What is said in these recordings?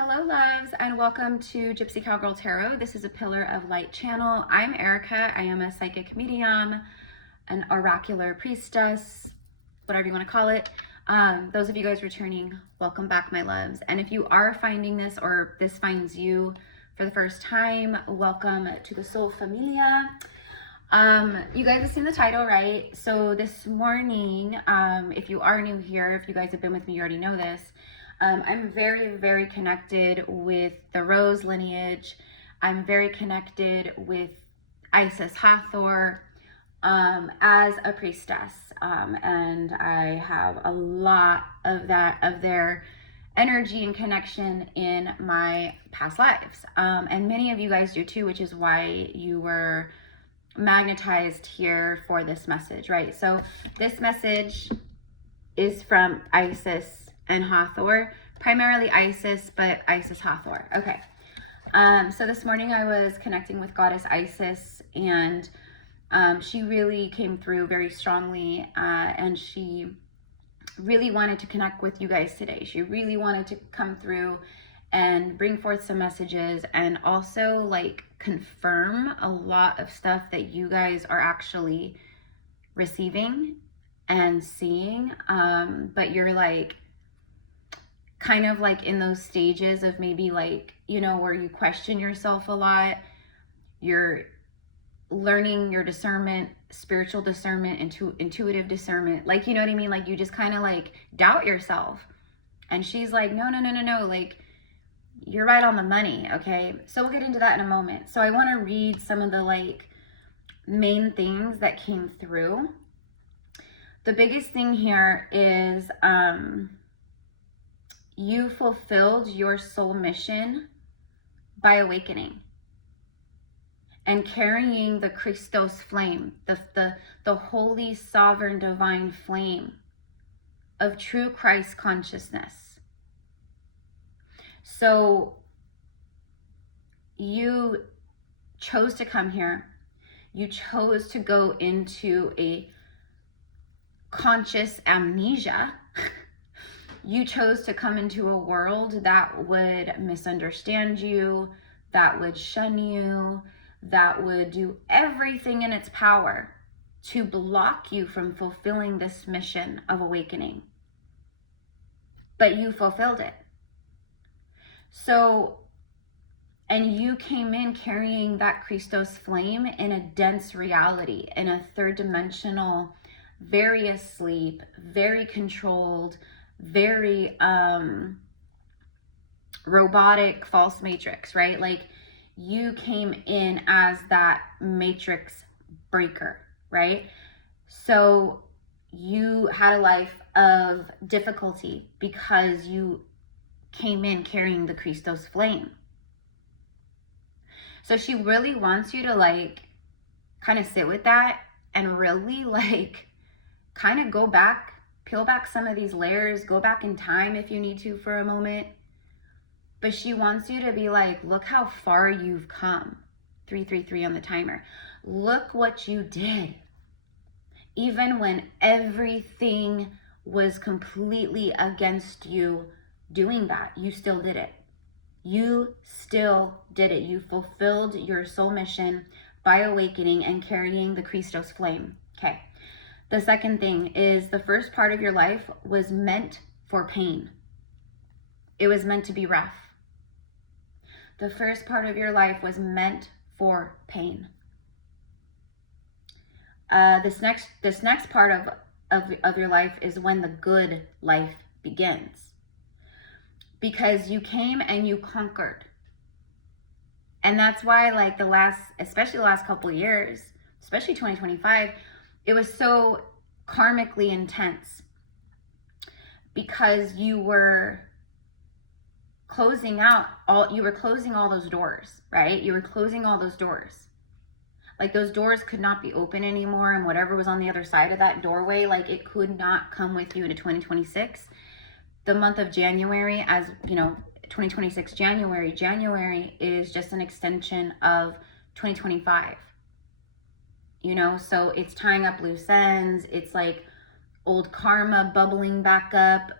Hello loves and welcome to Gypsy Cowgirl Tarot. This is a Pillar of Light channel. I'm Erica. I am a psychic medium, an oracular priestess, whatever you want to call it. Those of you guys returning, welcome back my loves. And if you are finding this or this finds you for the first time, welcome to the Soul Familia. You guys have seen the title, right? So this morning, if you are new here, if you guys have been with me, you already know this. I'm very, very connected with the Rose lineage. I'm very connected with Isis Hathor as a priestess. And I have a lot of their energy and connection in my past lives. And many of you guys do too, which is why you were magnetized here for this message, right? So this message is from Isis and Hathor, primarily Isis, but Isis Hathor. Okay. So this morning I was connecting with Goddess Isis, and she really came through very strongly, and she really wanted to connect with you guys today. She really wanted to come through and bring forth some messages and also like confirm a lot of stuff that you guys are actually receiving and seeing, but you're like kind of like in those stages of maybe like, you know, where you question yourself a lot. You're learning your discernment, spiritual discernment, intuitive discernment. Like, you know what I mean? Like you just kind of like doubt yourself. And she's like, no, like you're right on the money. Okay. So we'll get into that in a moment. So I want to read some of the like main things that came through. The biggest thing here is, you fulfilled your soul mission by awakening and carrying the Christos flame, the holy, sovereign, divine flame of true Christ consciousness. So you chose to come here. You chose to go into a conscious amnesia. You chose to come into a world that would misunderstand you, that would shun you, that would do everything in its power to block you from fulfilling this mission of awakening. But you fulfilled it. So, and you came in carrying that Christos flame in a dense reality, in a third dimensional, very asleep, very controlled, very robotic false matrix, right? Like you came in as that matrix breaker, right? So you had a life of difficulty because you came in carrying the Christos flame. So she really wants you to like kind of sit with that and really like kind of go back, peel back some of these layers, go back in time if you need to for a moment. But she wants you to be like, look how far you've come. 333 on the timer. Look what you did. Even when everything was completely against you doing that, you still did it. You still did it. You fulfilled your soul mission by awakening and carrying the Christos flame. Okay. The second thing is the first part of your life was meant for pain. It was meant to be rough. The first part of your life was meant for pain. This next part of your life is when the good life begins. Because you came and you conquered. And that's why like especially the last couple of years, especially 2025, it was so karmically intense because you were closing all those doors, right? You were closing all those doors. Like those doors could not be open anymore, and whatever was on the other side of that doorway, like it could not come with you into 2026. The month of January, as you know, 2026 January is just an extension of 2025. You know, so it's tying up loose ends. It's like old karma bubbling back up.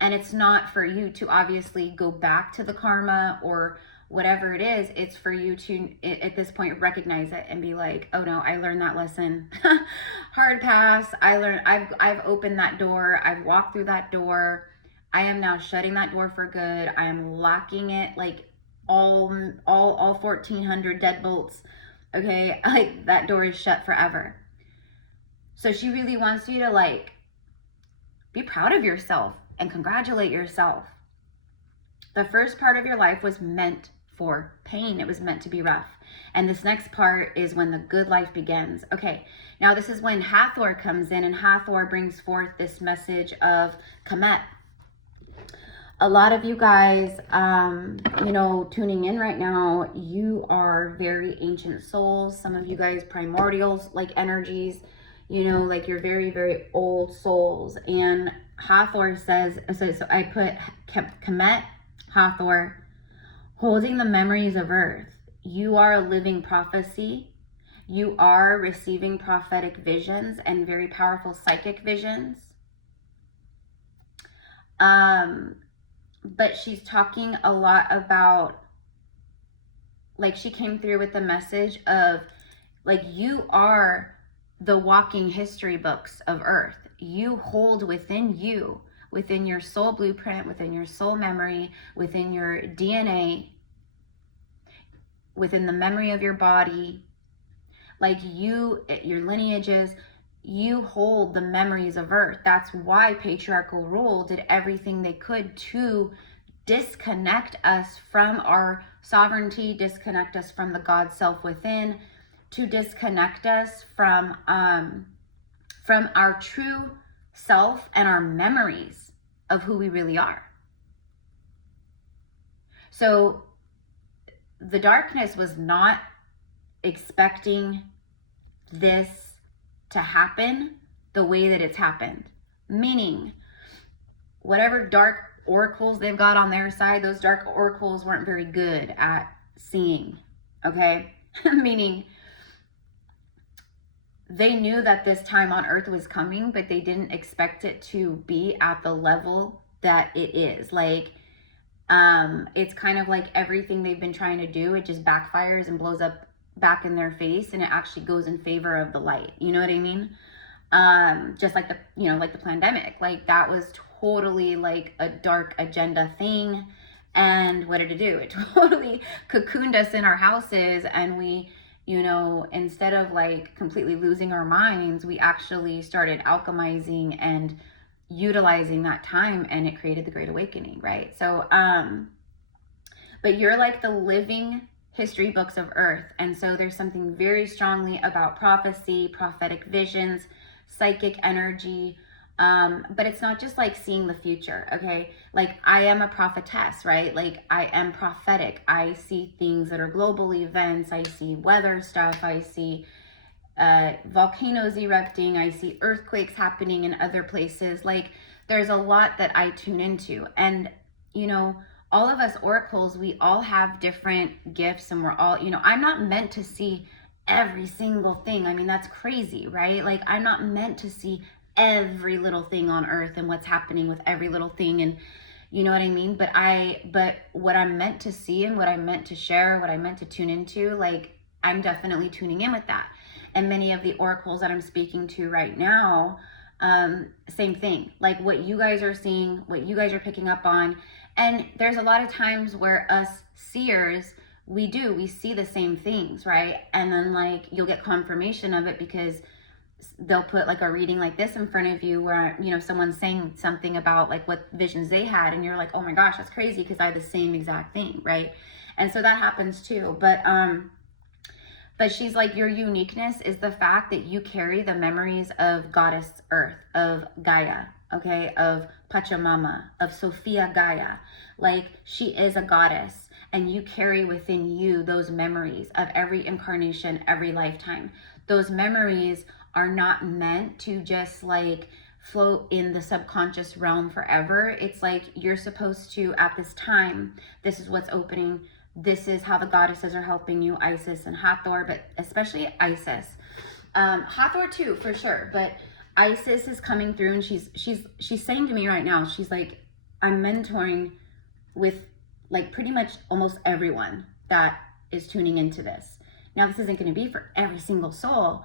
And it's not for you to obviously go back to the karma or whatever it is. It's for you to, at this point, recognize it and be like, oh no, I learned that lesson. Hard pass. I've opened that door. I've walked through that door. I am now shutting that door for good. I am locking it, like all 1,400 deadbolts. Okay, like that door is shut forever. So she really wants you to like be proud of yourself and congratulate yourself. The first part of your life was meant for pain. It was meant to be rough. And this next part is when the good life begins. Okay, now this is when Hathor comes in, and Hathor brings forth this message of Kemet. A lot of you guys, you know, tuning in right now, you are very ancient souls. Some of you guys primordials, like energies, you know, like you're very, very old souls. And Hathor says, so I put Kemet, Hathor, holding the memories of Earth. You are a living prophecy. You are receiving prophetic visions and very powerful psychic visions. But she's talking a lot about, like, she came through with the message of, like, you are the walking history books of Earth. You hold within you, within your soul blueprint, within your soul memory, within your DNA, within the memory of your body, like you, your lineages, you hold the memories of Earth. That's why patriarchal rule did everything they could to disconnect us from our sovereignty, disconnect us from the God self within, to disconnect us from our true self and our memories of who we really are. So the darkness was not expecting this to happen the way that it's happened. Meaning, whatever dark oracles they've got on their side, those dark oracles weren't very good at seeing, okay? Meaning, they knew that this time on Earth was coming, but they didn't expect it to be at the level that it is. Like, it's kind of like everything they've been trying to do, it just backfires and blows up back in their face, and it actually goes in favor of the light. You know what I mean? Just like the, you know, like the pandemic, like that was totally like a dark agenda thing. And what did it do? It totally cocooned us in our houses, and we, you know, instead of like completely losing our minds, we actually started alchemizing and utilizing that time, and it created the Great Awakening, right? So, but you're like the living history books of Earth. And so there's something very strongly about prophecy, prophetic visions, psychic energy. But it's not just like seeing the future, okay? Like I am a prophetess, right? Like I am prophetic. I see things that are global events. I see weather stuff. I see volcanoes erupting. I see earthquakes happening in other places. Like there's a lot that I tune into. And, you know, all of us oracles, we all have different gifts, and we're all, you know, I'm not meant to see every single thing. I mean, that's crazy, right? Like I'm not meant to see every little thing on Earth and what's happening with every little thing, and you know what I mean? But what I'm meant to see and what I'm meant to share, what I'm meant to tune into, like I'm definitely tuning in with that. And many of the oracles that I'm speaking to right now, same thing, like what you guys are seeing, what you guys are picking up on. And there's a lot of times where us seers, we see the same things, right? And then like you'll get confirmation of it because they'll put like a reading like this in front of you where, you know, someone's saying something about like what visions they had, and you're like, oh my gosh, that's crazy because I had the same exact thing, right? And so that happens too. But she's like, your uniqueness is the fact that you carry the memories of Goddess Earth, of Gaia, okay, of Pachamama, of Sophia Gaia. Like she is a goddess, and you carry within you those memories of every incarnation, every lifetime. Those memories are not meant to just like float in the subconscious realm forever. It's like you're supposed to, at this time, this is what's opening. This is how the goddesses are helping you, Isis and Hathor, but especially Isis. Hathor too, for sure, but Isis is coming through, and she's saying to me right now, she's like, I'm mentoring with like pretty much almost everyone that is tuning into this. Now, this isn't going to be for every single soul,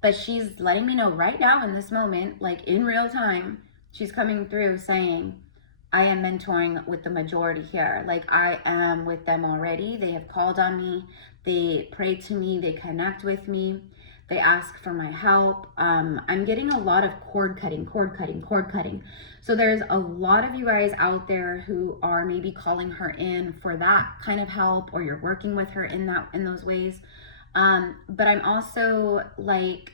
but she's letting me know right now in this moment, like in real time, she's coming through saying, I am mentoring with the majority here. Like, I am with them already. They have called on me. They pray to me. They connect with me. They ask for my help. I'm getting a lot of cord cutting. So there's a lot of you guys out there who are maybe calling her in for that kind of help, or you're working with her in those ways. But I'm also like,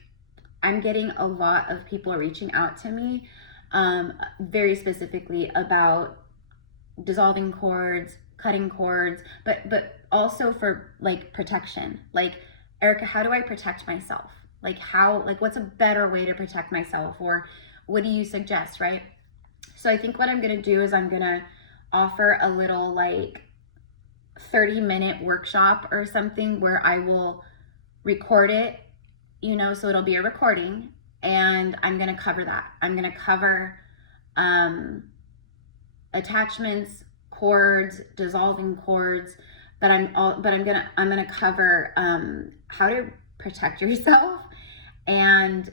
I'm getting a lot of people reaching out to me, very specifically about dissolving cords, cutting cords, but also for like protection. Like, Erica, how do I protect myself? Like, what's a better way to protect myself? Or what do you suggest, right? So I think what I'm gonna do is I'm gonna offer a little like 30-minute workshop or something where I will record it, so it'll be a recording, and I'm gonna cover that. I'm gonna cover attachments, cords, dissolving cords, but I'm gonna cover how to protect yourself and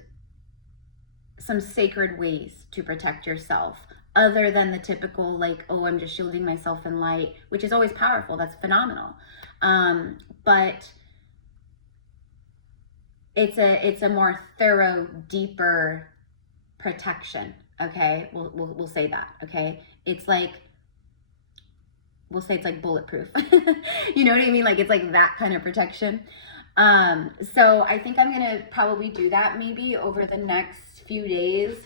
some sacred ways to protect yourself, other than the typical like, oh, I'm just shielding myself in light, which is always powerful. That's phenomenal. But it's a more thorough, deeper protection. Okay, we'll say that. Okay, it's like, we'll say it's like bulletproof. You know what I mean? Like, it's like that kind of protection. So I think I'm gonna probably do that maybe over the next few days.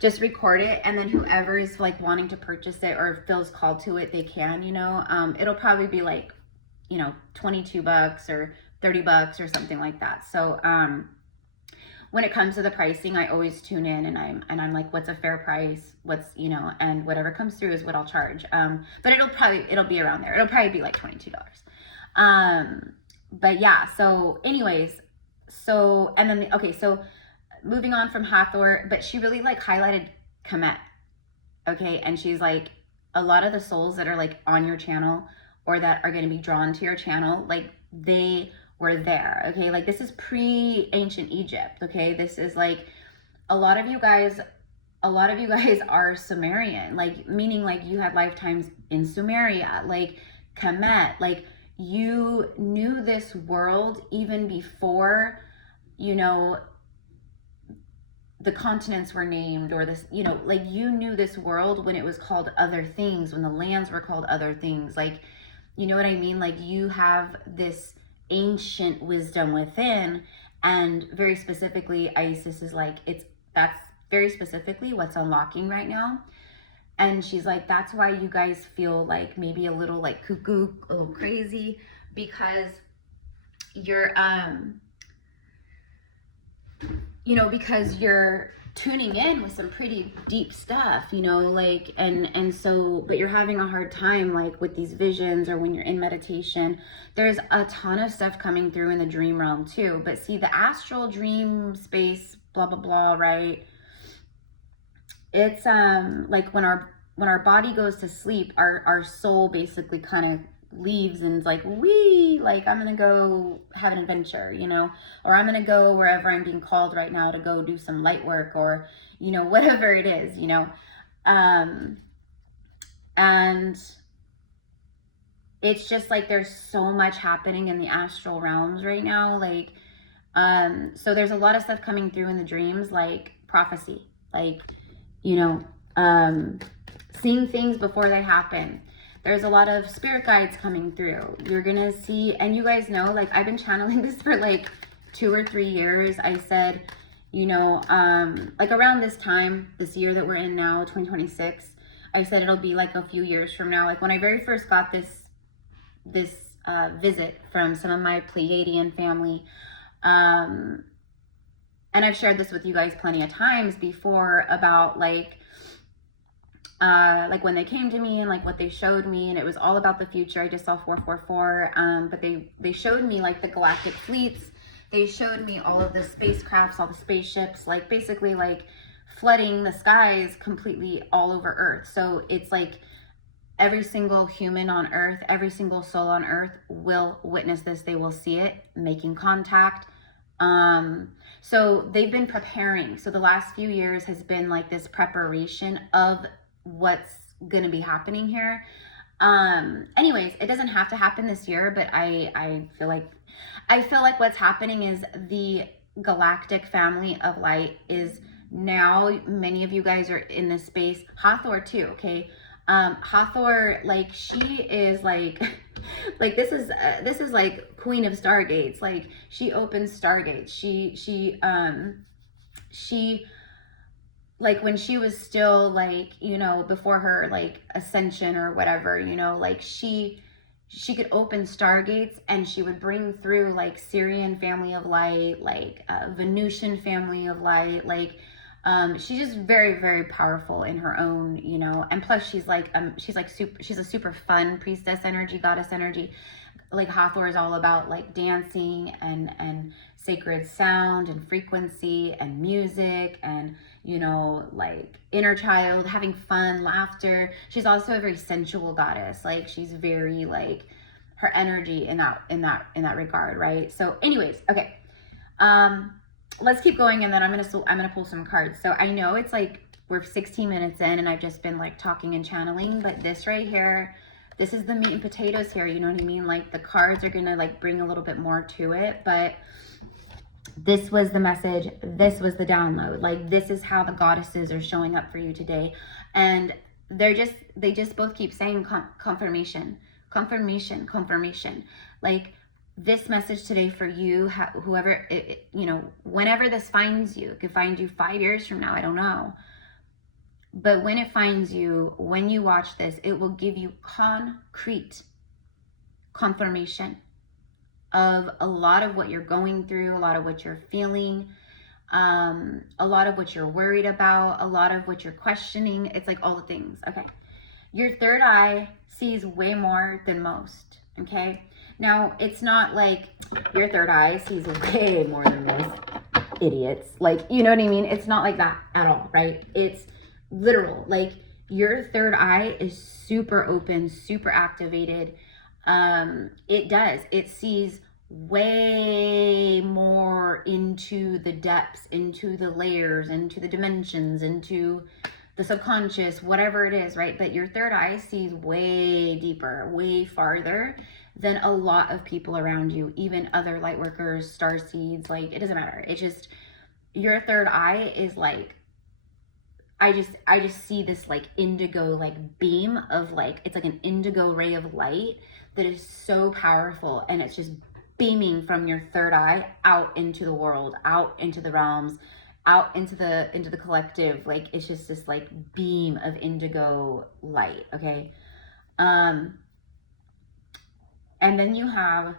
Just record it, and then whoever is like wanting to purchase it or feels called to it, they can. It'll probably be like, $22 or $30 or something like that. So when it comes to the pricing, I always tune in and I'm like, what's a fair price? What's, and whatever comes through is what I'll charge. But it'll be around there. It'll probably be like $22. But yeah, so anyways, so moving on from Hathor, but she really like highlighted Kemet. Okay. And she's like, a lot of the souls that are like on your channel or that are going to be drawn to your channel, like they were there. Okay. Like, this is pre-ancient Egypt. Okay. This is like, a lot of you guys are Sumerian, like, meaning like you had lifetimes in Sumeria, like Kemet, like you knew this world even before, the continents were named, or this, like you knew this world when it was called other things, when the lands were called other things. Like, you know what I mean? Like, you have this ancient wisdom within, and very specifically, Isis is like, that's very specifically what's unlocking right now. And she's like, that's why you guys feel like maybe a little like cuckoo, a little crazy, because you're, because you're tuning in with some pretty deep stuff, like, and so, but you're having a hard time, like with these visions or when you're in meditation. There's a ton of stuff coming through in the dream realm too. But see, the astral dream space, blah, blah, blah, right? It's, like when our body goes to sleep, our soul basically kind of leaves and is like, like, I'm gonna go have an adventure, or I'm gonna go wherever I'm being called right now to go do some light work, or whatever it is, and it's just like there's so much happening in the astral realms right now, like so there's a lot of stuff coming through in the dreams, like prophecy, like seeing things before they happen. There's a lot of spirit guides coming through. You're gonna see, and you guys know, like, I've been channeling this for like 2 or 3 years. I said, like around this time, this year that we're in now, 2026, I said it'll be like a few years from now. Like when I very first got this visit from some of my Pleiadian family, and I've shared this with you guys plenty of times before about like when they came to me and like what they showed me, and it was all about the future. I just saw 444, but they showed me like the galactic fleets. They showed me all of the spacecrafts, all the spaceships, like basically like flooding the skies completely all over Earth. So it's like every single human on Earth, every single soul on Earth will witness this. They will see it, making contact. So they've been preparing. So the last few years has been like this preparation of what's going to be happening here. Anyways, it doesn't have to happen this year, but I feel like what's happening is the galactic family of light is now, many of you guys are in this space. Hathor too, okay? Hathor, like, she is like, like this is like Queen of Stargates. Like, she opens Stargates. She like, when she was still like, you know, before her like ascension or whatever, you know, like she could open stargates, and she would bring through like Syrian family of light, like Venusian family of light, like she's just very, very powerful in her own, you know. And plus she's a super fun priestess energy, goddess energy. Like, Hathor is all about like dancing and sacred sound and frequency and music and, you know, like inner child, having fun, laughter. She's also a very sensual goddess. Like, she's very like, her energy in that regard, right? So anyways, okay. Let's keep going, and then I'm gonna pull some cards. So I know it's like we're 16 minutes in and I've just been like talking and channeling, but this right here, this is the meat and potatoes here, you know what I mean? Like, the cards are gonna like bring a little bit more to it, but this was the message, this was the download. Like, this is how the goddesses are showing up for you today. And they just both keep saying confirmation, confirmation, confirmation. Like, this message today for you, whoever, you know, whenever this finds you, it could find you 5 years from now, I don't know. But when it finds you, when you watch this, it will give you concrete confirmation of a lot of what you're going through, a lot of what you're feeling, a lot of what you're worried about, a lot of what you're questioning. It's like all the things, okay? Your third eye sees way more than most, okay? Now, it's not like your third eye sees way more than most idiots. Like, you know what I mean? It's not like that at all, right? It's literal. Like, your third eye is super open, super activated. It sees way more into the depths, into the layers, into the dimensions, into the subconscious, whatever it is, right? But your third eye sees way deeper, way farther than a lot of people around you, even other light workers, star seeds. Like, it doesn't matter. It's just, your third eye is like, I just see this like indigo like beam of like, it's like an indigo ray of light that is so powerful, and it's just beaming from your third eye out into the world, out into the realms, out into the collective. Like, it's just this like beam of indigo light, okay? And then you have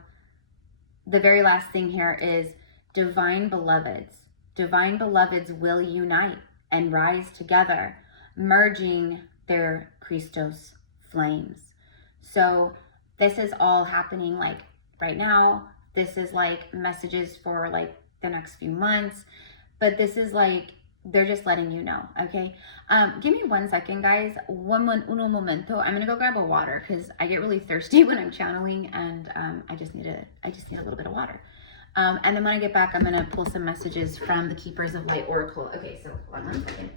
the very last thing here is divine beloveds. Divine beloveds will unite and rise together, merging their Christos flames. So this is all happening like right now. This is like messages for like the next few months, but this is like, they're just letting you know, okay? Give me 1 second, guys. Uno momento. I'm gonna go grab a water because I get really thirsty when I'm channeling, and I just need a little bit of water. And then when I get back, I'm gonna pull some messages from the Keepers of Light Oracle. Okay, so hold on 1 second.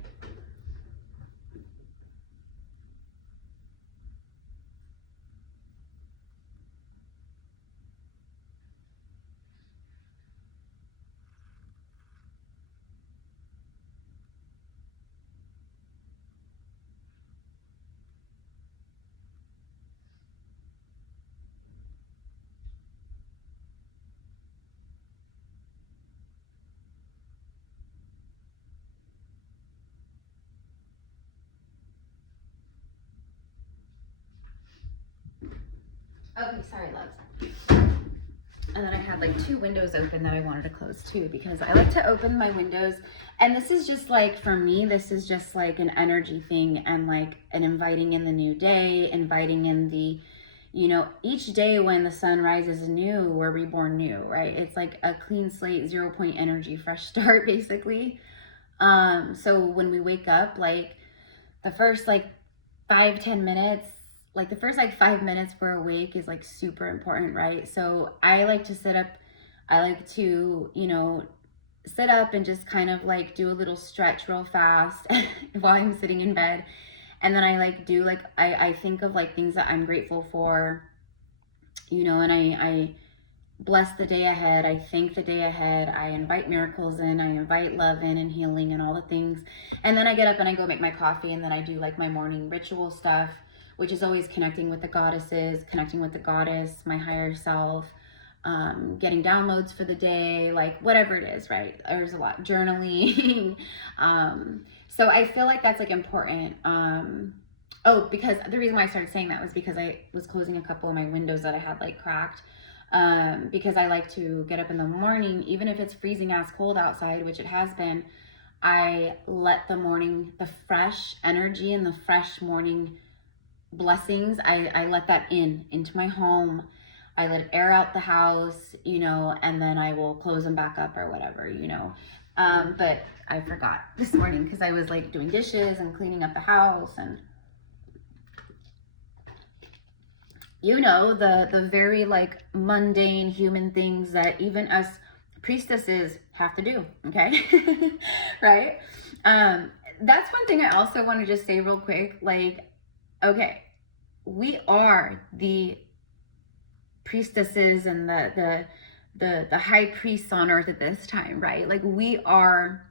Okay, sorry, loves. And then I had like 2 windows open that I wanted to close too, because I like to open my windows. And this is just like, for me, this is just like an energy thing, and like an inviting in the new day, inviting in the, you know, each day when the sun rises new, we're reborn new, right? It's like a clean slate, 0 point energy, fresh start, basically. So when we wake up, like the first like 5-10 minutes, like the first like 5 minutes we're awake is like super important, right? So I like to sit up, I like to, you know, sit up and just kind of like do a little stretch real fast while I'm sitting in bed. And then I like do like, I think of like things that I'm grateful for, you know, and I bless the day ahead. I thank the day ahead. I invite miracles in. I invite love in and healing and all the things. And then I get up and I go make my coffee, and then I do like my morning ritual stuff, which is always connecting with the goddesses, connecting with the goddess, my higher self, getting downloads for the day, like whatever it is, right? There's a lot, journaling. So I feel like that's like important. Oh, because the reason why I started saying that was because I was closing a couple of my windows that I had like cracked. Because I like to get up in the morning, even if it's freezing ass cold outside, which it has been. I let the morning, the fresh energy and the fresh morning blessings, I let that into my home. I let it air out the house, you know, and then I will close them back up or whatever, you know. But I forgot this morning because I was like doing dishes and cleaning up the house and, you know, the very like mundane human things that even us priestesses have to do, okay? Right? That's one thing I also want to just say real quick, like, okay, we are the priestesses and the high priests on earth at this time, right? Like we are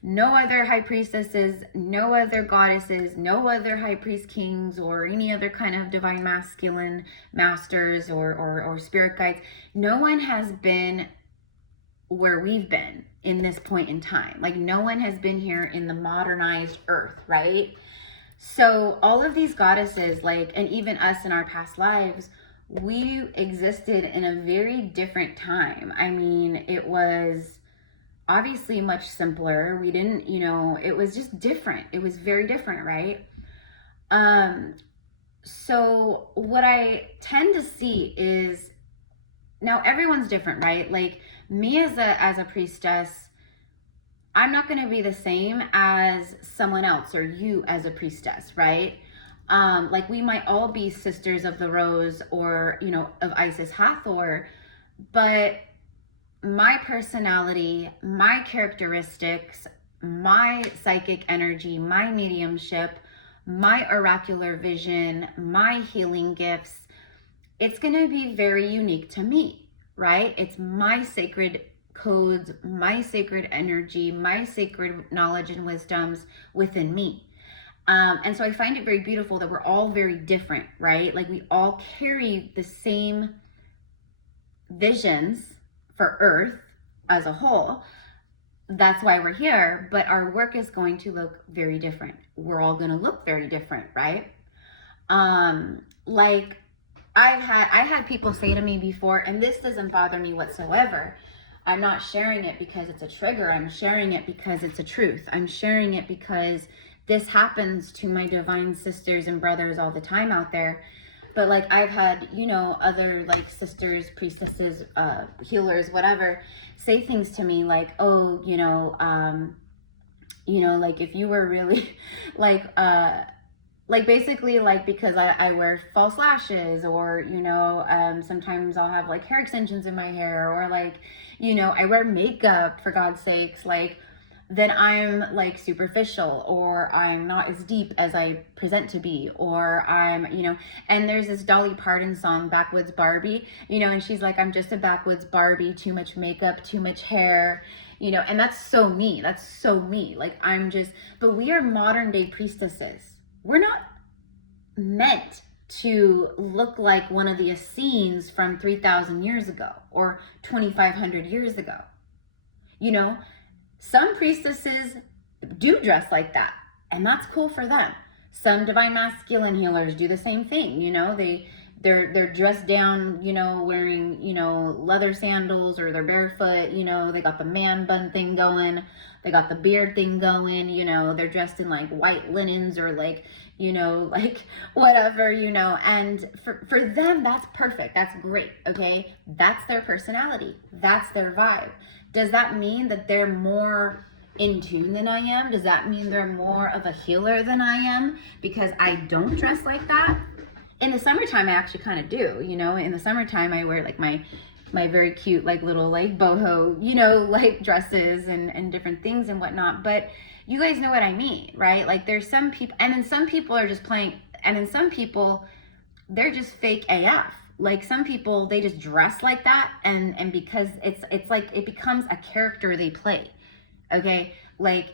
no other high priestesses, no other goddesses, no other high priest kings or any other kind of divine masculine masters or spirit guides. No one has been where we've been in this point in time. Like no one has been here in the modernized earth, right? So all of these goddesses, like, and even us in our past lives, we existed in a very different time. I mean, it was obviously much simpler. We didn't, you know, it was just different. It was very different, right? So what I tend to see is now everyone's different, right? Like me as a priestess, I'm not going to be the same as someone else or you as a priestess, right? Like we might all be sisters of the rose or, you know, of Isis Hathor, but my personality, my characteristics, my psychic energy, my mediumship, my oracular vision, my healing gifts, it's going to be very unique to me, right? It's my sacred codes, my sacred energy, my sacred knowledge and wisdoms within me. And so I find it very beautiful that we're all very different, right? Like we all carry the same visions for Earth as a whole. That's why we're here, but our work is going to look very different. We're all going to look very different, right? Like I had people say to me before, and this doesn't bother me whatsoever. I'm not sharing it because it's a trigger. I'm sharing it because it's a truth. I'm sharing it because this happens to my divine sisters and brothers all the time out there. But like I've had, you know, other like sisters, priestesses, healers, whatever, say things to me like, oh, you know, like if you were really like basically like because I wear false lashes or, you know, sometimes I'll have like hair extensions in my hair or like, you know, I wear makeup for God's sakes, like then I'm like superficial or I'm not as deep as I present to be, or I'm, you know, and there's this Dolly Parton song, Backwoods Barbie, you know, and she's like, I'm just a backwoods Barbie, too much makeup, too much hair, you know, and that's so me. That's so me. Like I'm just, but we are modern day priestesses. We're not meant to look like one of the Essenes from 3,000 years ago or 2,500 years ago. You know, some priestesses do dress like that, and that's cool for them. Some divine masculine healers do the same thing. You know, they're dressed down, you know, wearing, you know, leather sandals or they're barefoot, you know, they got the man bun thing going, they got the beard thing going, you know, they're dressed in like white linens or like, you know, like whatever, you know, and for them, that's perfect. That's great. Okay. That's their personality. That's their vibe. Does that mean that they're more in tune than I am? Does that mean they're more of a healer than I am because I don't dress like that? In the summertime, I actually kind of do, you know. In the summertime, I wear like my very cute, like little like boho, you know, like dresses and different things and whatnot. But you guys know what I mean, right? Like there's some people, and then some people are just playing, and then some people, they're just fake AF. Like some people, they just dress like that, and because it's like it becomes a character they play. Okay, like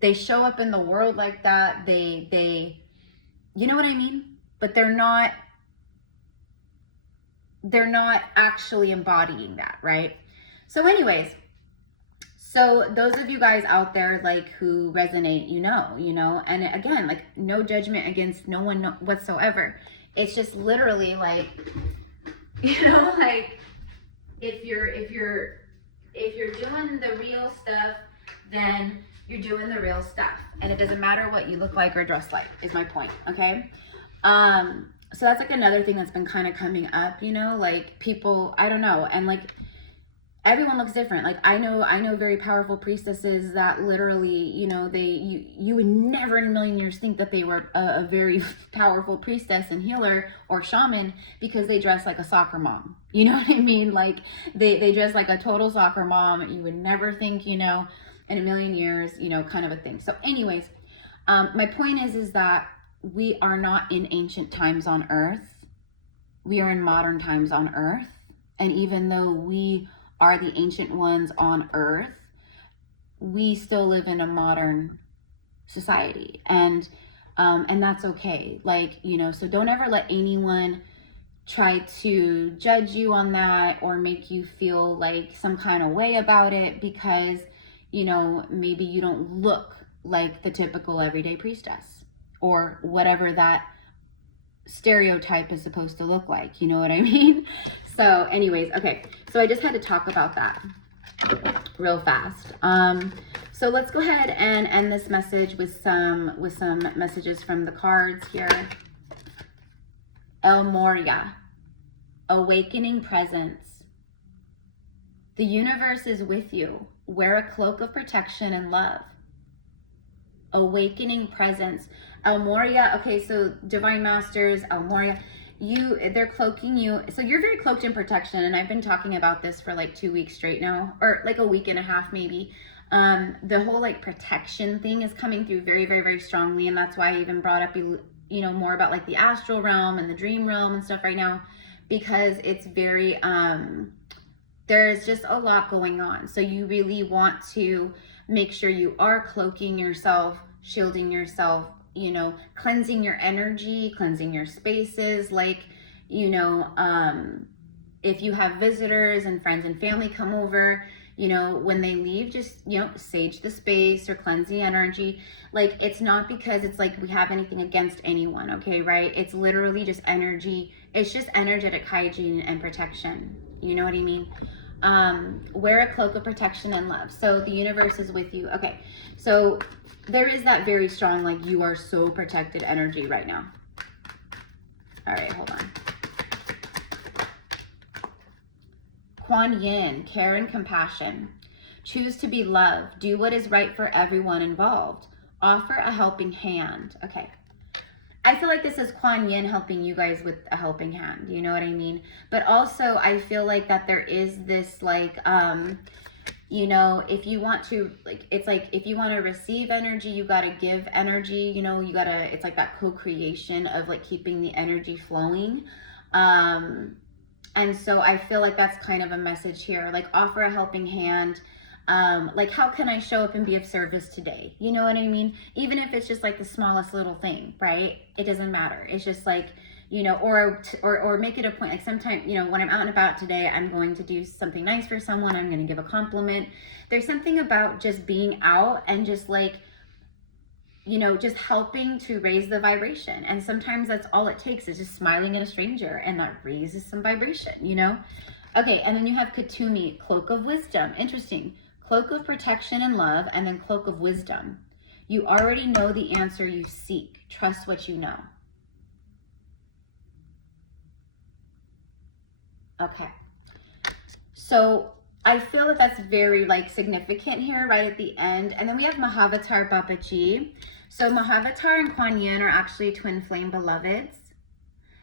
they show up in the world like that. They, you know what I mean? But they're not actually embodying that, right? So anyways, so those of you guys out there like who resonate, you know, and again, like no judgment against no one whatsoever. It's just literally like, you know, like if you're doing the real stuff, then you're doing the real stuff, and it doesn't matter what you look like or dress like, is my point. Okay. So that's like another thing that's been kind of coming up, you know, like people, I don't know, and like everyone looks different. Like I know very powerful priestesses that literally, you know, you would never in a million years think that they were a very powerful priestess and healer or shaman because they dress like a soccer mom. You know what I mean? Like they dress like a total soccer mom. You would never think, you know, in a million years, you know, kind of a thing. So anyways, my point is that we are not in ancient times on earth. We are in modern times on earth. And even though we are the ancient ones on earth, we still live in a modern society, and that's okay. Like, you know, so don't ever let anyone try to judge you on that or make you feel like some kind of way about it because, you know, maybe you don't look like the typical everyday priestess or whatever that stereotype is supposed to look like, you know what I mean? So anyways, okay, so I just had to talk about that real fast. So let's go ahead and end this message with some messages from the cards here. El Moria, awakening presence. The universe is with you. Wear a cloak of protection and love. Awakening presence. El Moria, okay, so Divine Masters, El Moria, they're cloaking you. So you're very cloaked in protection, and I've been talking about this for like 2 weeks straight now, or like a week and a half maybe. The whole like protection thing is coming through very, very, very strongly, and that's why I even brought up, you know, more about like the astral realm and the dream realm and stuff right now, because it's very, there's just a lot going on. So you really want to make sure you are cloaking yourself, shielding yourself, you know, cleansing your energy, cleansing your spaces. Like, you know, if you have visitors and friends and family come over, you know, when they leave, just, you know, sage the space or cleanse the energy. Like, it's not because it's like we have anything against anyone, okay, right? It's literally just energy. It's just energetic hygiene and protection. You know what I mean? Wear a cloak of protection and love. So the universe is with you. Okay, so there is that very strong, like, you are so protected energy right now. All right, hold on. Kuan Yin, care and compassion. Choose to be love. Do what is right for everyone involved. Offer a helping hand. Okay. I feel like this is Kuan Yin helping you guys with a helping hand. You know what I mean? But also, I feel like that there is this, like, you know, if you want to, like, it's like, if you want to receive energy, you got to give energy, you know, you got to, it's like that co-creation of, like, keeping the energy flowing. And so I feel like that's kind of a message here, like, offer a helping hand. Like, how can I show up and be of service today? You know what I mean? Even if it's just like the smallest little thing, right? It doesn't matter. It's just like, you know, or make it a point. Like, sometimes, you know, when I'm out and about today, I'm going to do something nice for someone. I'm going to give a compliment. There's something about just being out and just, like, you know, just helping to raise the vibration. And sometimes that's all it takes, is just smiling at a stranger, and that raises some vibration, you know? Okay, and then you have Katumi, cloak of wisdom. Interesting. Cloak of protection and love, and then cloak of wisdom. You already know the answer you seek. Trust what you know. Okay. So I feel that that's very like significant here right at the end. And then we have Mahavatar Babaji. So Mahavatar and Kuan Yin are actually twin flame beloveds.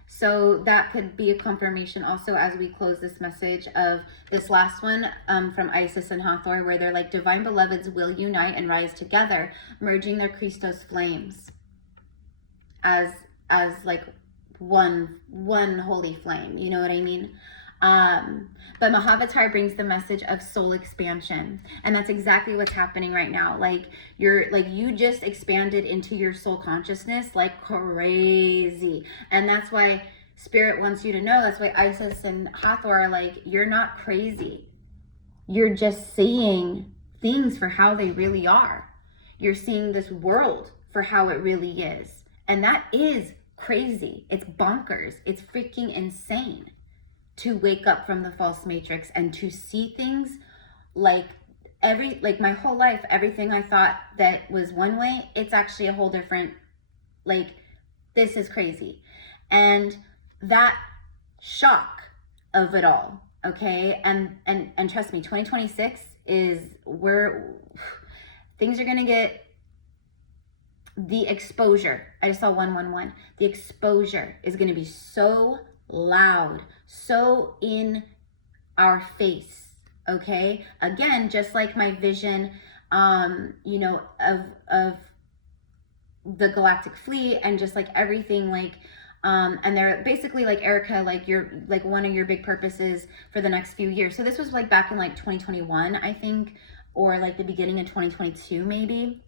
So that could be a confirmation also as we close this message of this last one from Isis and Hathor, where they're like, divine beloveds will unite and rise together, merging their Christos flames as like one holy flame. You know what I mean? But Mahavatar brings the message of soul expansion, and that's exactly what's happening right now. Like you just expanded into your soul consciousness like crazy, and that's why Spirit wants you to know. That's why Isis and Hathor are like, you're not crazy. You're just seeing things for how they really are. You're seeing this world for how it really is, and that is crazy. It's bonkers. It's freaking insane to wake up from the false matrix and to see things like my whole life, everything I thought that was one way, it's actually a whole different, like, this is crazy. And that shock of it all, okay? And trust me, 2026 is where things are gonna get, the exposure, I just saw 111, the exposure is gonna be so loud, so in our face, okay? Again, just like my vision, you know, of the galactic fleet and just like everything, like, and they're basically like, Erica, like you're like one of your big purposes for the next few years. So this was like back in like 2021, I think, or like the beginning of 2022, maybe.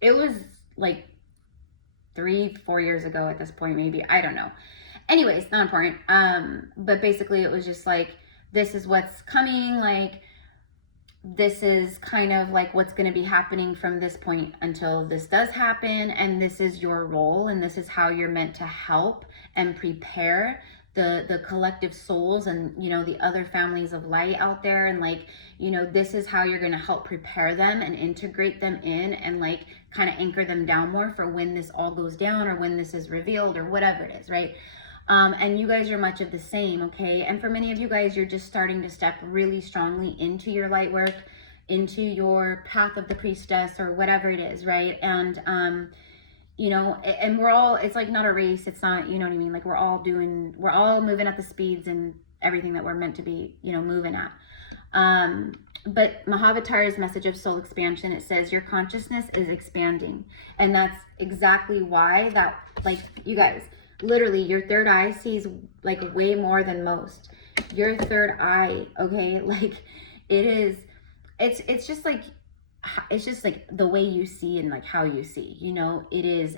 It was like 3-4 years ago at this point, maybe, I don't know. Anyways, not important. But basically it was just like, this is what's coming, like this is kind of like what's going to be happening from this point until this does happen, and this is your role, and this is how you're meant to help and prepare the collective souls and, you know, the other families of light out there, and like, you know, this is how you're going to help prepare them and integrate them in and like kind of anchor them down more for when this all goes down or when this is revealed or whatever it is, right? And you guys are much of the same, okay? And for many of you guys, you're just starting to step really strongly into your light work, into your path of the priestess or whatever it is, right? And, you know, and we're all, it's like not a race. It's not, you know what I mean? Like we're all moving at the speeds and everything that we're meant to be, you know, moving at. But Mahavatar's message of soul expansion, it says your consciousness is expanding. And that's exactly why that, like, you guys, literally your third eye sees like way more than most. Your third eye, okay, like it is, it's just like the way you see and like how you see, you know, it is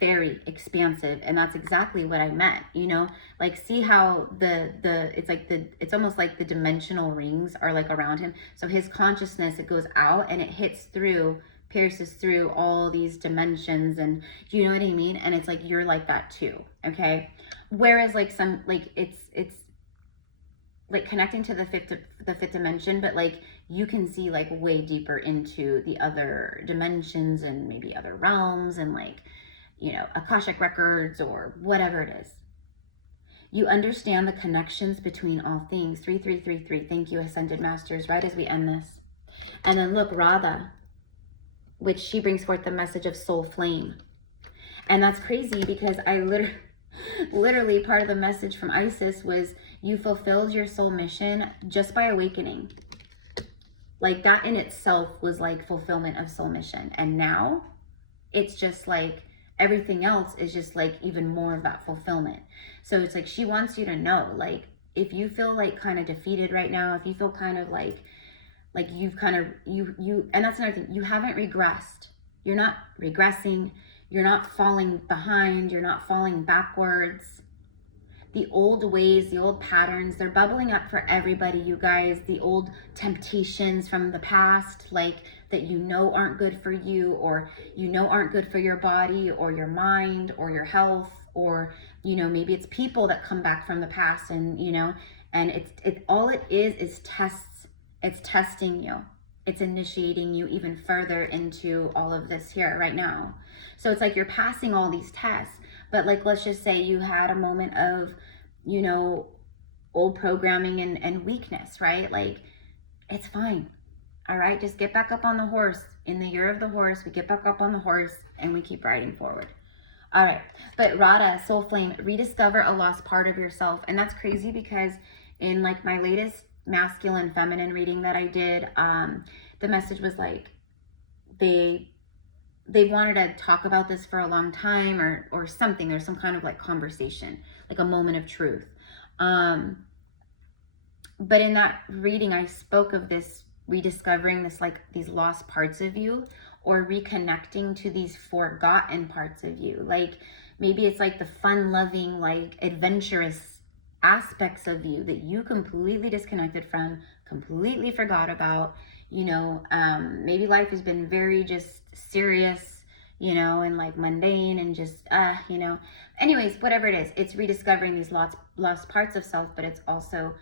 very expansive. And that's exactly what I meant, you know, like see how it's almost like the dimensional rings are like around him. So his consciousness, it goes out and it hits through, pierces through all these dimensions, and you know what I mean? And it's like you're like that too, okay? Whereas like some, like it's like connecting to the fifth dimension, but like you can see like way deeper into the other dimensions and maybe other realms and like, you know, Akashic records or whatever it is. You understand the connections between all things. 3333, thank you, Ascended Masters, right as we end this. And then look, Radha, which she brings forth the message of soul flame. And that's crazy because I literally part of the message from Isis was you fulfilled your soul mission just by awakening. Like that in itself was like fulfillment of soul mission. And now it's just like everything else is just like even more of that fulfillment. So it's like she wants you to know, like if you feel like kind of defeated right now, if you feel kind of like you've kind of, and that's another thing, you haven't regressed. You're not regressing. You're not falling behind. You're not falling backwards. The old ways, the old patterns, they're bubbling up for everybody, you guys. The old temptations from the past, like that you know aren't good for you, or you know aren't good for your body or your mind or your health, or, you know, maybe it's people that come back from the past, and, you know, and it's all it is tests. It's testing you. It's initiating you even further into all of this here right now. So it's like you're passing all these tests, but like, let's just say you had a moment of, you know, old programming and weakness, right? Like It's fine. All right, just get back up on the horse. In the year of the horse, we get back up on the horse and we keep riding forward. All right, but Radha, soul flame, rediscover a lost part of yourself. And that's crazy because in like my latest masculine feminine reading that I did, the message was like they wanted to talk about this for a long time or something. There's some kind of like conversation, like a moment of truth. But in that reading, I spoke of this rediscovering this, like these lost parts of you, or reconnecting to these forgotten parts of you. Like maybe it's like the fun loving, like adventurous aspects of you that you completely disconnected from, completely forgot about. You know, maybe life has been very just serious, you know, and like mundane and just, you know, anyways, whatever it is, it's rediscovering these lost parts of self, but it's also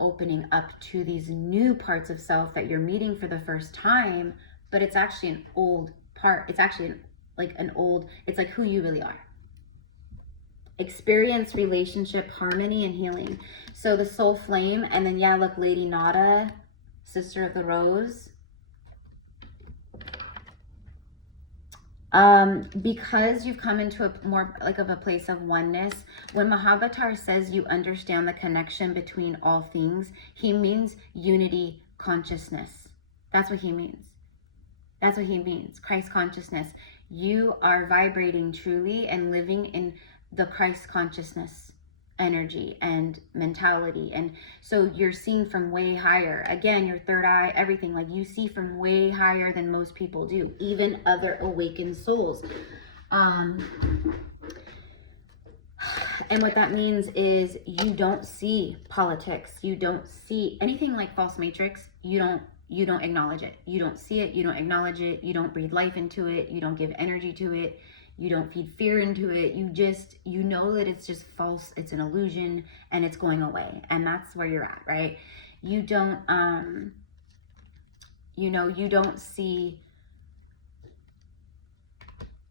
opening up to these new parts of self that you're meeting for the first time, but it's actually an old part. It's actually like an old, it's like who you really are. Experience relationship harmony and healing. So the soul flame, and then yeah, look, Lady Nada, Sister of the Rose. Because you've come into a more like of a place of oneness, when Mahavatar says you understand the connection between all things, he means unity consciousness. That's what he means. That's what he means. Christ consciousness. You are vibrating truly and living in the Christ consciousness energy and mentality, and so you're seeing from way higher. Again, your third eye, everything, like you see from way higher than most people do, even other awakened souls. And what that means is you don't see politics, you don't see anything like false matrix. You don't acknowledge it. You don't see it, you don't acknowledge it, you don't breathe life into it, you don't give energy to it, you don't feed fear into it. You know that it's just false, it's an illusion, and it's going away. And that's where you're at, right? You don't, you know, you don't see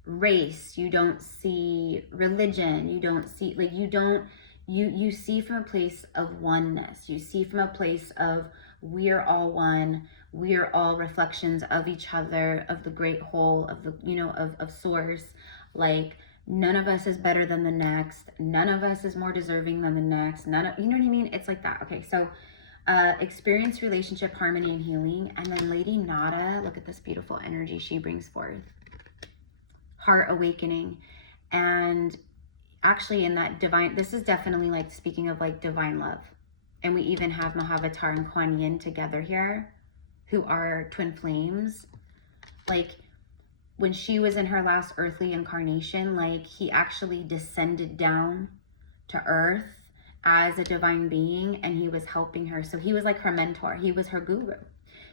race, you don't see religion, you don't see, like, you see from a place of oneness. You see from a place of we're all one, we're all reflections of each other, of the great whole, of the, you know, of source. Like none of us is better than the next, none of us is more deserving than the next, none of, you know what I mean? It's like that. Okay, so experience relationship harmony and healing. And then Lady Nada, look at this beautiful energy she brings forth. Heart awakening. And actually in that divine, this is definitely like speaking of like divine love. And we even have Mahavatar and Kuan Yin together here, who are twin flames. Like when she was in her last earthly incarnation, like he actually descended down to earth as a divine being, and he was helping her. So he was like her mentor. He was her guru.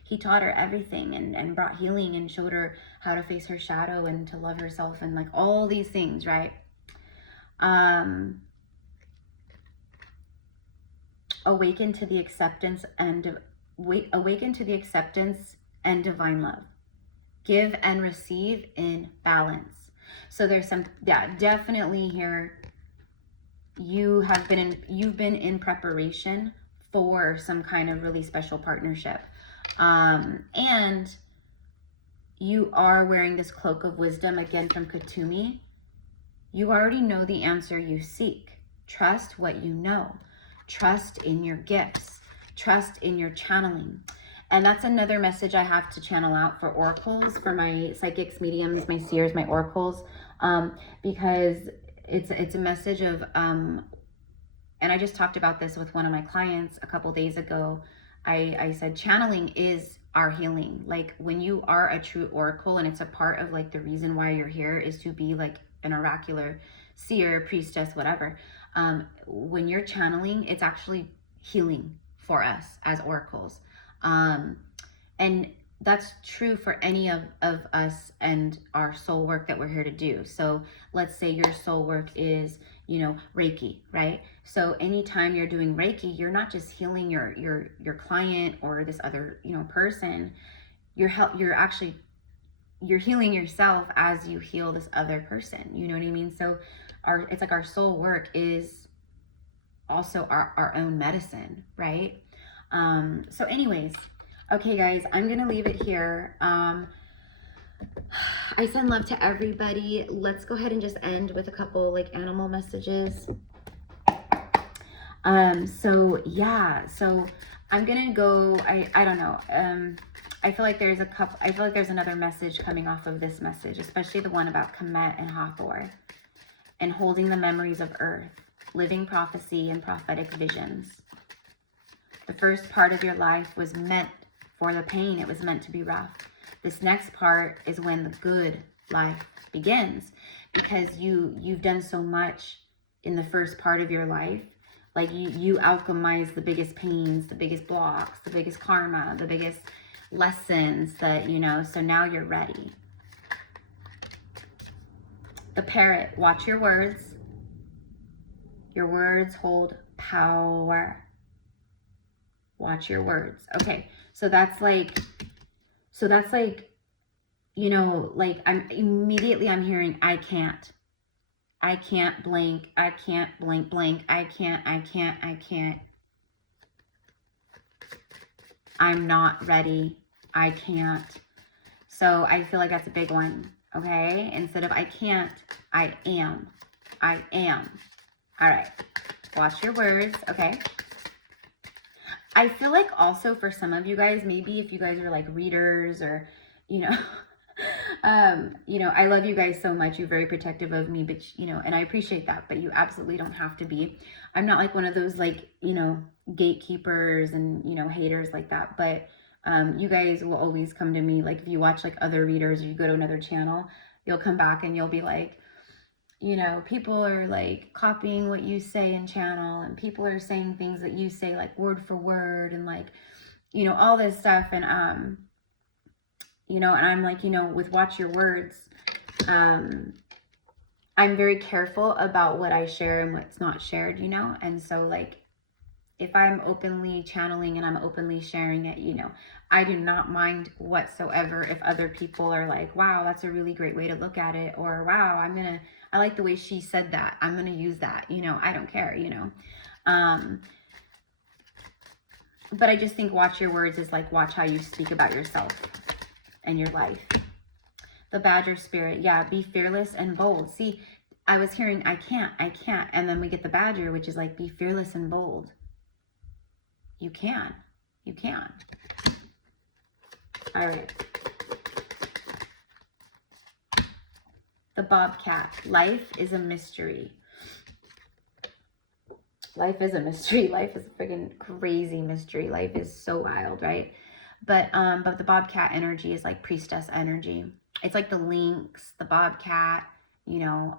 He taught her everything and brought healing and showed her how to face her shadow and to love herself and like all these things, right? Awaken to the acceptance and divine love. Give and receive in balance. So there's some, yeah, definitely here. You've been in preparation for some kind of really special partnership. And you are wearing this cloak of wisdom, again from Katumi. You already know the answer you seek. Trust what you know. Trust in your gifts. Trust in your channeling. And that's another message I have to channel out for oracles, for my psychics, mediums, my seers, my oracles, because it's a message of, and I just talked about this with one of my clients a couple days ago. I said channeling is our healing. Like when you are a true oracle, and it's a part of like the reason why you're here is to be like an oracular seer, priestess, whatever. When you're channeling, it's actually healing for us as oracles. And that's true for any of us and our soul work that we're here to do. So let's say your soul work is, you know, Reiki, right? So anytime you're doing Reiki, you're not just healing your client or this other, you know, person. You're healing yourself as you heal this other person. You know what I mean? So it's like our soul work is also our own medicine, right? So anyways, Okay, guys, I'm going to leave it here. I send love to everybody. Let's go ahead and just end with a couple like animal messages. So yeah, so I'm gonna go, I don't know. I feel like there's another message coming off of this message, especially the one about Kemet and Hathor and holding the memories of Earth, living prophecy and prophetic visions. The first part of your life was meant for the pain. It was meant to be rough. This next part is when the good life begins, because you've done so much in the first part of your life. Like you alchemize the biggest pains, the biggest blocks, the biggest karma, the biggest lessons that, you know, so now you're ready. The parrot, watch your words. Your words hold power. Watch your words. Okay, so that's like, you know, like I'm hearing, I can't blank, I can't blank, I can't. I'm not ready, I can't. So I feel like that's a big one, okay? Instead of I can't, I am. I am. All right, watch your words, okay? I feel like also for some of you guys, maybe if you guys are like readers or, you know, you know, I love you guys so much. You're very protective of me, but, you know, and I appreciate that, but you absolutely don't have to be. I'm not like one of those like, you know, gatekeepers and, you know, haters like that. But you guys will always come to me. Like if you watch like other readers or you go to another channel, you'll come back and you'll be like, you know, people are like copying what you say in channel, and people are saying things that you say like word for word, and like, you know, all this stuff. And you know, and I'm like, you know, with watch your words, I'm very careful about what I share and what's not shared, you know. And so like if I'm openly channeling and I'm openly sharing it, you know, I do not mind whatsoever if other people are like, wow, that's a really great way to look at it, or wow, I like the way she said that, I'm gonna use that, you know, I don't care, you know. But I just think watch your words is like watch how you speak about yourself and your life. The badger spirit, yeah, be fearless and bold. See, I was hearing I can't, and then we get the badger, which is like be fearless and bold. You can. All right. The bobcat, life is a mystery. Life is a mystery. Life is a freaking crazy mystery. Life is so wild, right? But the bobcat energy is like priestess energy. It's like the lynx, the bobcat, you know,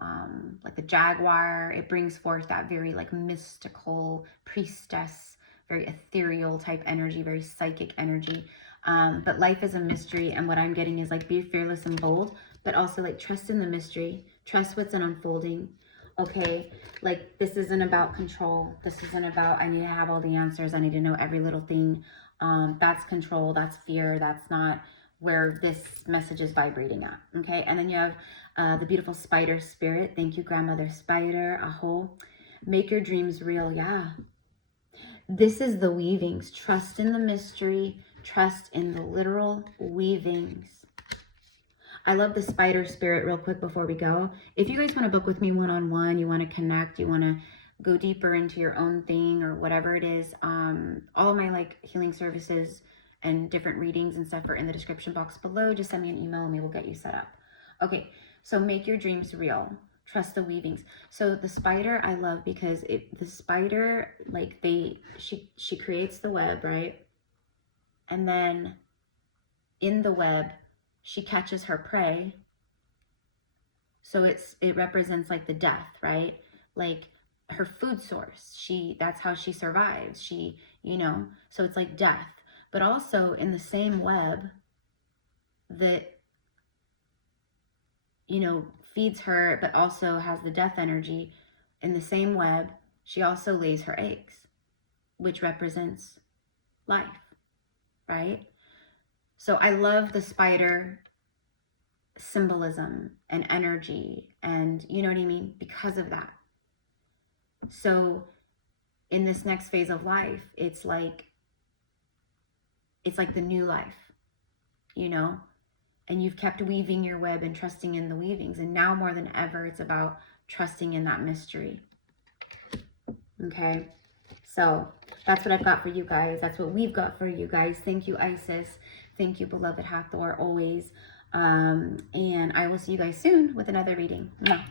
like the jaguar. It brings forth that very like mystical priestess, very ethereal type energy, very psychic energy. But life is a mystery, and what I'm getting is like be fearless and bold, but also like trust in the mystery, trust what's unfolding. Okay, like this isn't about control. This isn't about I need to have all the answers. I need to know every little thing. That's control. That's fear. That's not where this message is vibrating at. Okay, and then you have the beautiful spider spirit. Thank you, grandmother spider. Aho. Make your dreams real. Yeah. This is the weavings. Trust in the mystery. Trust in the literal weavings. I love the spider spirit real quick before we go. If you guys want to book with me one-on-one, you want to connect, you want to go deeper into your own thing or whatever it is, all of my like healing services and different readings and stuff are in the description box below. Just send me an email and we will get you set up. Okay, so make your dreams real. Trust the weavings. So the spider I love because the spider, like she creates the web, right? And then in the web, she catches her prey. So it represents like the death, right? Like her food source. That's how she survives. She, you know, so it's like death. But also in the same web that, you know, feeds her, but also has the death energy, in the same web, she also lays her eggs, which represents life, right? So I love the spider symbolism and energy, and you know what I mean, because of that. So in this next phase of life, it's like it's like the new life, you know? And you've kept weaving your web and trusting in the weavings. And now more than ever, it's about trusting in that mystery. Okay? So that's what I've got for you guys. That's what we've got for you guys. Thank you, Isis. Thank you, beloved Hathor, always. And I will see you guys soon with another reading. Mwah.